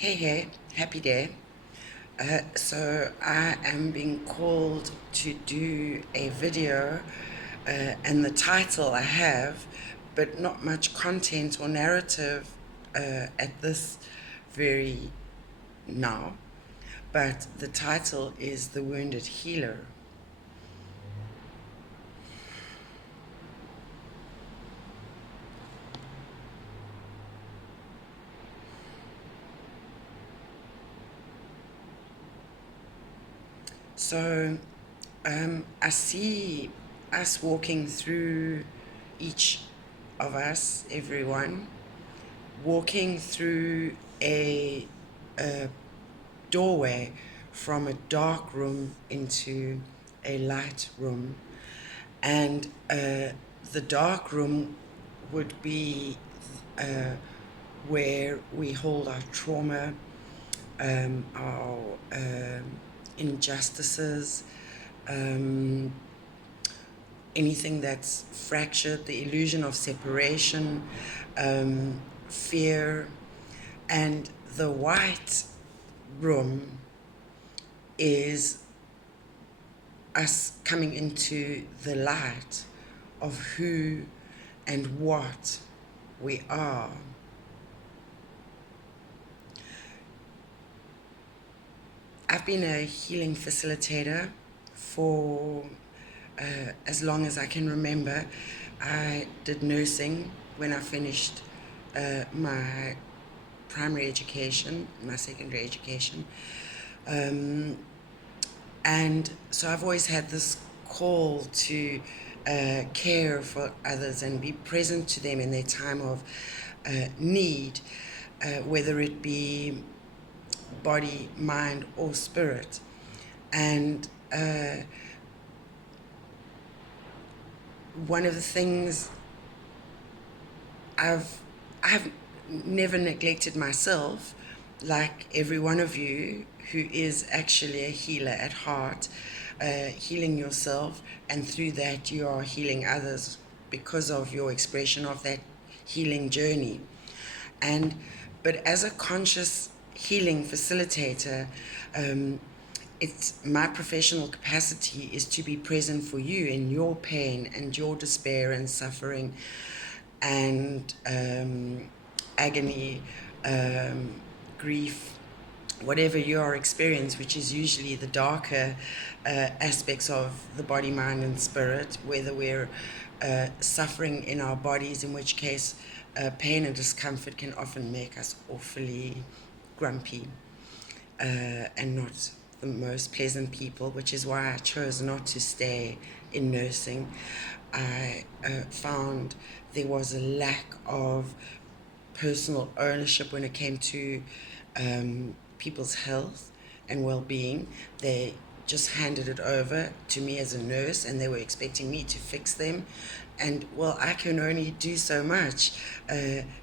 Hey, happy day. So I am being called to do a video, and the title I have, but not much content or narrative at this very now. But the title is The Wounded Healer. So I see us walking through, each of us, everyone, walking through a doorway from a dark room into a light room. And the dark room would be uh, where we hold our trauma, our injustices, um, anything that's fractured, the illusion of separation, fear. And the white room is us coming into the light of who and what we are. I've been a healing facilitator for as long as I can remember. I did nursing when I finished my primary education, my secondary education. And so I've always had this call to care for others and be present to them in their time of need, whether it be body, mind, or spirit. And one of the things I've never neglected myself, like every one of you who is actually a healer at heart, healing yourself, and through that you are healing others because of your expression of that healing journey. And but as a conscious healing facilitator, it's my professional capacity is to be present for you in your pain and your despair and suffering and agony, grief, whatever your experience, which is usually the darker aspects of the body, mind, and spirit, whether we're suffering in our bodies, in which case pain and discomfort can often make us awfully grumpy and not the most pleasant people, which is why I chose not to stay in nursing. I found there was a lack of personal ownership when it came to people's health and well-being. They just handed it over to me as a nurse, and they were expecting me to fix them. And well, I can only do so much.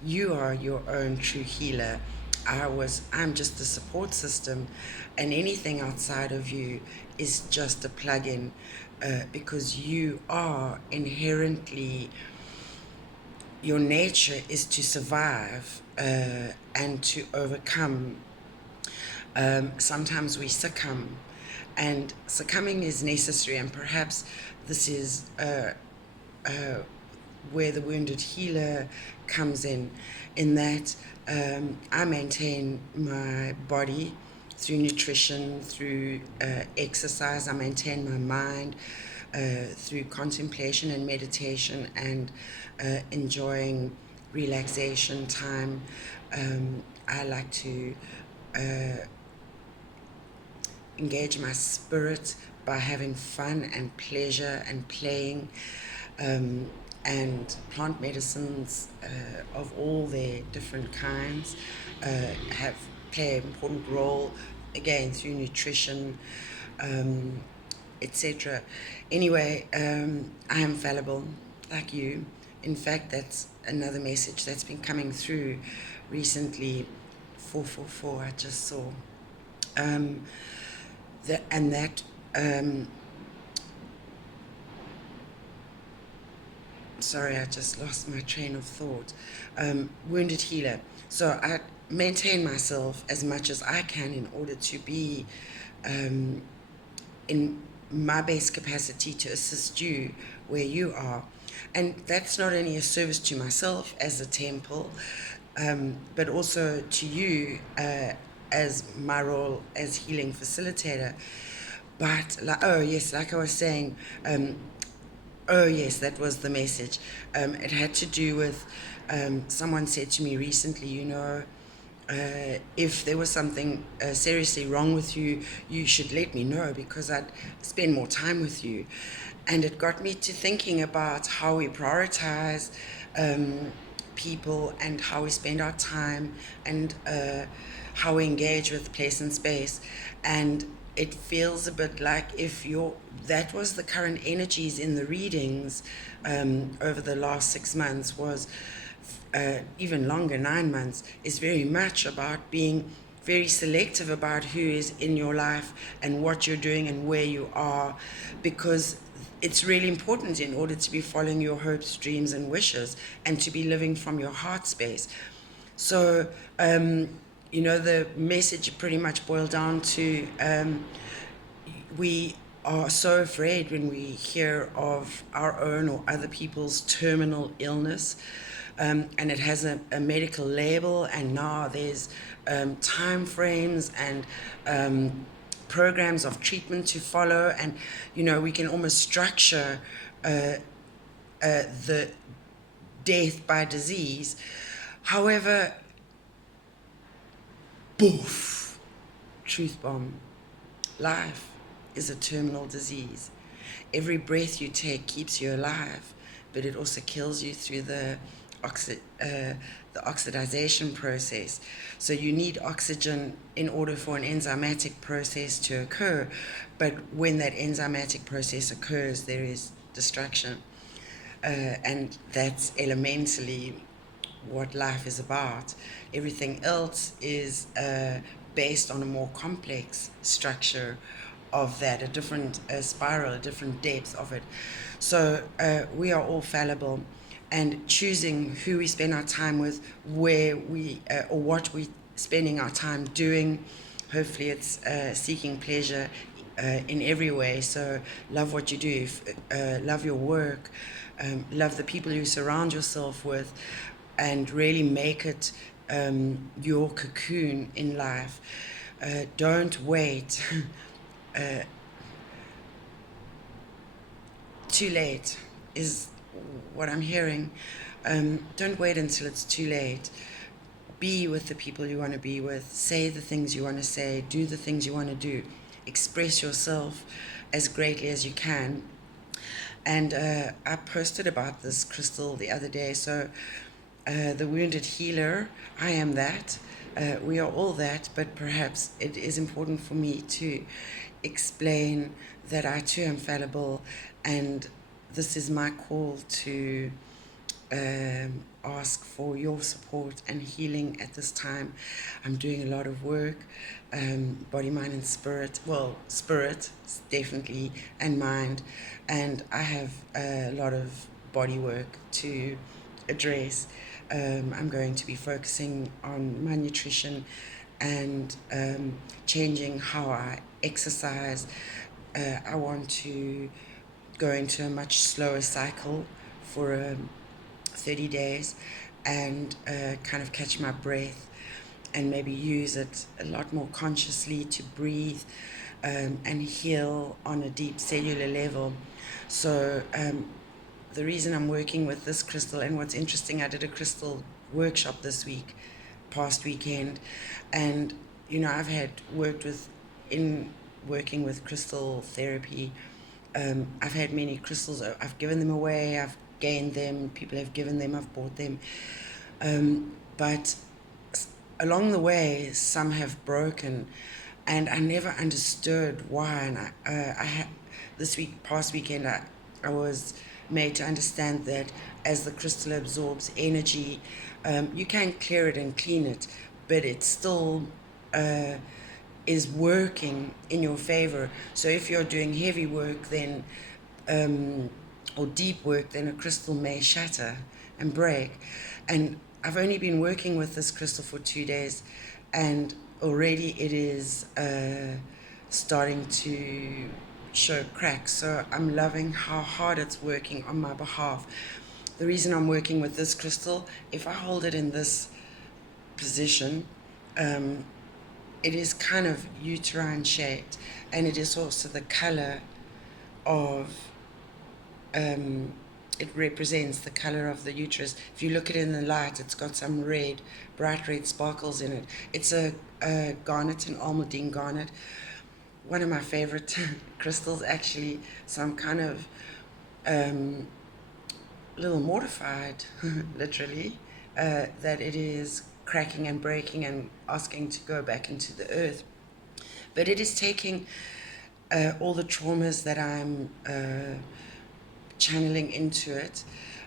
You are your own true healer. I'm just the support system, and anything outside of you is just a plug-in, because you are inherently, your nature is to survive and to overcome. Sometimes we succumb, and succumbing is necessary, and perhaps this is where the wounded healer comes in that I maintain my body through nutrition, through exercise. I maintain my mind through contemplation and meditation and enjoying relaxation time. I like to engage my spirit by having fun and pleasure and playing. And plant medicines of all their different kinds have play an important role, again through nutrition, etc. Anyway, I am fallible, like you. In fact, that's another message that's been coming through recently. 444, I just saw. And that sorry, I just lost my train of thought. Wounded healer. So maintain myself as much as I can in order to be in my best capacity to assist you where you are. And that's not only a service to myself as a temple, but also to you as my role as healing facilitator. But, like, oh, yes, like I was saying, oh, yes, that was the message. It had to do with someone said to me recently, if there was something seriously wrong with you, you should let me know because I'd spend more time with you. And it got me to thinking about how we prioritize people and how we spend our time and how we engage with place and space. And it feels a bit like if that was the current energies in the readings over the last 6 months was even longer, 9 months, is very much about being very selective about who is in your life and what you're doing and where you are, because it's really important in order to be following your hopes, dreams, and wishes and to be living from your heart space. So, the message pretty much boiled down to we are so afraid when we hear of our own or other people's terminal illness, and it has a medical label, and now there's time frames and programs of treatment to follow, and we can almost structure the death by disease. However, boof, truth bomb. Life is a terminal disease. Every breath you take keeps you alive, but it also kills you through the oxidization process. So you need oxygen in order for an enzymatic process to occur, but when that enzymatic process occurs, there is destruction. And that's elementally what life is about. Everything else is based on a more complex structure of that, a different spiral, a different depth of it. So we are all fallible, and choosing who we spend our time with, where we or what we spending our time doing. Hopefully, it's seeking pleasure in every way. So love what you do, love your work, love the people you surround yourself with, and really make it your cocoon in life. Don't wait too late is what I'm hearing. Don't wait until it's too late. Be with the people you want to be with. Say the things you want to say. Do the things you want to do. Express yourself as greatly as you can. And I posted about this crystal the other day. So the wounded healer, I am that. We are all that, but perhaps it is important for me to explain that I too am fallible, and this is my call to ask for your support and healing at this time. I'm doing a lot of work, body, mind, and spirit. Well, spirit, definitely, and mind. And I have a lot of body work to address. I'm going to be focusing on my nutrition and changing how I exercise. I want to go into a much slower cycle for 30 days and kind of catch my breath and maybe use it a lot more consciously to breathe and heal on a deep cellular level. So the reason I'm working with this crystal, and what's interesting, I did a crystal workshop this past weekend, and I've had working with crystal therapy. I've had many crystals. I've given them away. I've gained them. People have given them. I've bought them. But along the way, some have broken, and I never understood why. And this past weekend, I was made to understand that as the crystal absorbs energy, you can clear it and clean it, but it still is working in your favor. So if you're doing heavy work, then or deep work, then a crystal may shatter and break. And I've only been working with this crystal for 2 days, and already it is starting to show cracks. So I'm loving how hard it's working on my behalf. The reason I'm working with this crystal, if I hold it in this position, it is kind of uterine shaped, and it is also the color of it represents the color of the uterus. If you look at it in the light, it's got some red, bright red sparkles in it. It's a garnet, an almudine garnet, one of my favorite crystals actually. So I'm kind of a little mortified, literally, that it is cracking and breaking and asking to go back into the earth. But it is taking all the traumas that I'm channeling into it.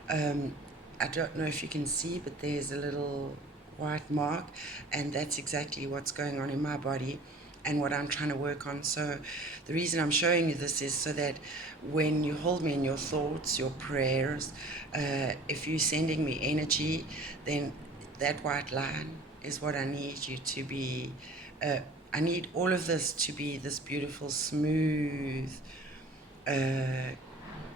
I don't know if you can see, but there's a little white mark, and that's exactly what's going on in my body and what I'm trying to work on. So the reason I'm showing you this is so that when you hold me in your thoughts, your prayers, if you're sending me energy, then that white line is what I need you to be. I need all of this to be this beautiful, smooth, uh,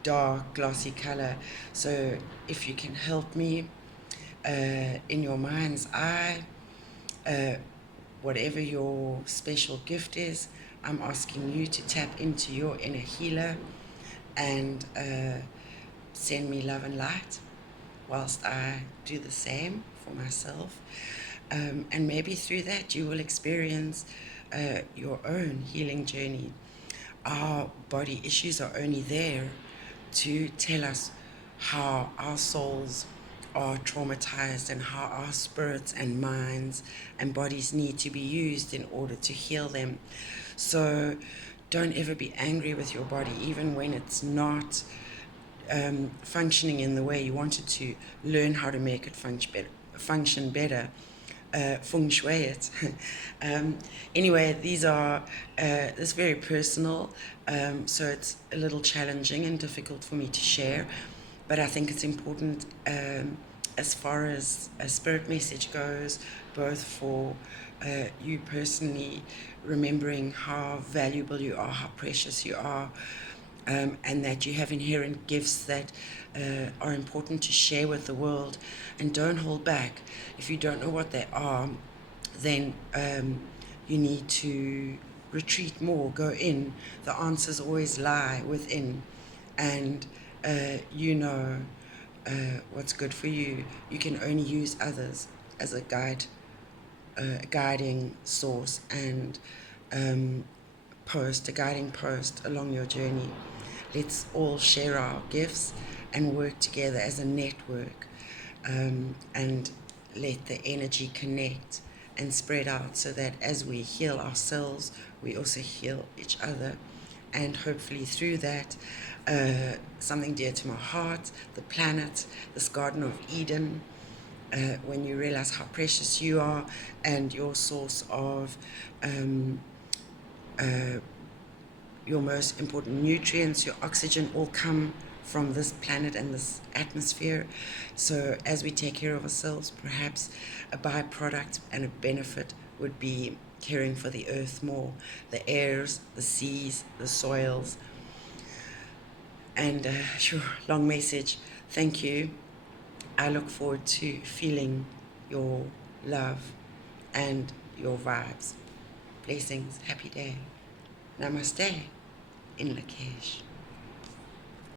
dark, glossy color. So if you can help me in your mind's eye, uh, whatever your special gift is, I'm asking you to tap into your inner healer and send me love and light whilst I do the same for myself. And maybe through that you will experience your own healing journey. Our body issues are only there to tell us how our souls are traumatized and how our spirits and minds and bodies need to be used in order to heal them. So don't ever be angry with your body, even when it's not functioning in the way you want it to. Learn how to make it function better. Feng shui it. Anyway, these are this very personal, so it's a little challenging and difficult for me to share, but I think it's important as far as a spirit message goes, both for you personally, remembering how valuable you are, how precious you are, and that you have inherent gifts that are important to share with the world, and don't hold back. If you don't know what they are, then you need to retreat more, go in. The answers always lie within, and you know what's good for you. You can only use others as a guiding source, and a guiding post along your journey. Let's all share our gifts and work together as a network, and let the energy connect and spread out, so that as we heal ourselves, we also heal each other. And hopefully through that, something dear to my heart, the planet, this Garden of Eden, when you realize how precious you are and your source of your most important nutrients, your oxygen, all come from this planet and this atmosphere. So as we take care of ourselves, perhaps a byproduct and a benefit would be caring for the earth more, the airs, the seas, the soils. And sure, long message. Thank you. I look forward to feeling your love and your vibes. Blessings. Happy day. Namaste in Lakesh.